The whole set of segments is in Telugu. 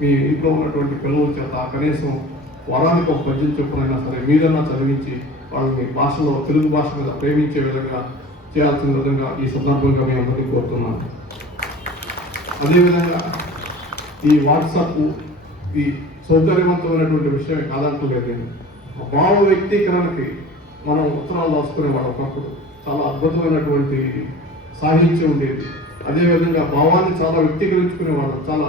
మీ ఇంట్లో ఉన్నటువంటి పిల్లల చేత కనీసం వారానికి ఒక పద్యం చెప్పునైనా సరే మీరన్నా చదివించి వాళ్ళని భాషలో తెలుగు భాష మీద ప్రేమించే విధంగా చేయాల్సిన విధంగా ఈ సందర్భంగా మీ అందరినీ కోరుతున్నాను. అదేవిధంగా ఈ వాట్సాప్ ఈ సౌకర్యవంతమైనటువంటి విషయం కాదంటలేదు. భావ వ్యక్తీకరణకి మనం ఉత్తరాలు రాసుకునేవాడు ఒకప్పుడు చాలా అద్భుతమైనటువంటి సాహిత్యం ఉండేది. అదేవిధంగా భావాన్ని చాలా వ్యక్తీకరించుకునేవాడు, చాలా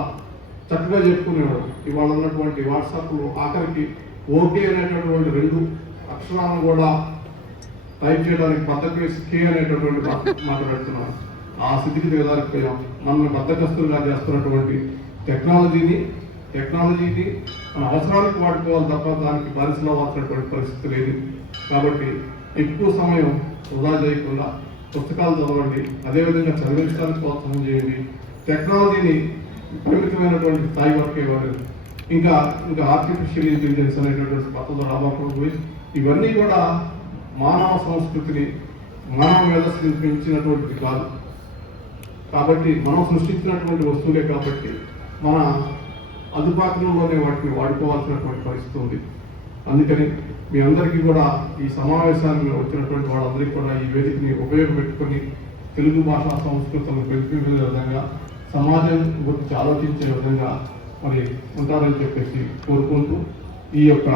చక్కగా చెప్పుకునేవాడు. ఇవాళ ఉన్నటువంటి వాట్సాప్లో ఆఖరికి ఓకే అనేటటువంటి 2 అక్షరాలను కూడా టైప్ చేయడానికి బద్దకేసి కే అనేటటువంటి మాట్లాడుతున్నాం. ఆ స్థితికి దిగజారిపోయాం. మనల్ని బద్దకస్తులుగా చేస్తున్నటువంటి టెక్నాలజీని మన అవసరానికి వాడుకోవాలి తప్ప దానికి బానిసలో వాల్సినటువంటి పరిస్థితి లేదు. కాబట్టి ఎక్కువ సమయం వృధా చేయకుండా పుస్తకాలు చదవండి, అదేవిధంగా చదివించడానికి ప్రోత్సాహం చేయండి. టెక్నాలజీని పరిమితమైనటువంటి స్థాయి వరకే వారు ఇంకా ఆర్టిఫిషియల్ ఇంటెలిజెన్స్ అనేటటువంటి పద్ధతులు రాబోకుండా పోయి ఇవన్నీ కూడా మానవ సంస్కృతిని మానవ మేధస్సుని పెంచినటువంటిది కాదు. కాబట్టి మనం సృష్టించినటువంటి వస్తువులే కాబట్టి మన అదుపాత్రంలోనే వాటిని వాడుకోవాల్సినటువంటి పరిస్థితి ఉంది. అందుకని మీ అందరికీ కూడా ఈ సమావేశానికి వచ్చినటువంటి వాళ్ళందరికీ కూడా ఈ వేదికని ఉపయోగపెట్టుకొని తెలుగు భాషా సంస్కృతులను పెంచుకునే విధంగా సమాజం గురించి ఆలోచించే విధంగా మరి ఉంటారని చెప్పేసి కోరుకుంటూ ఈ యొక్క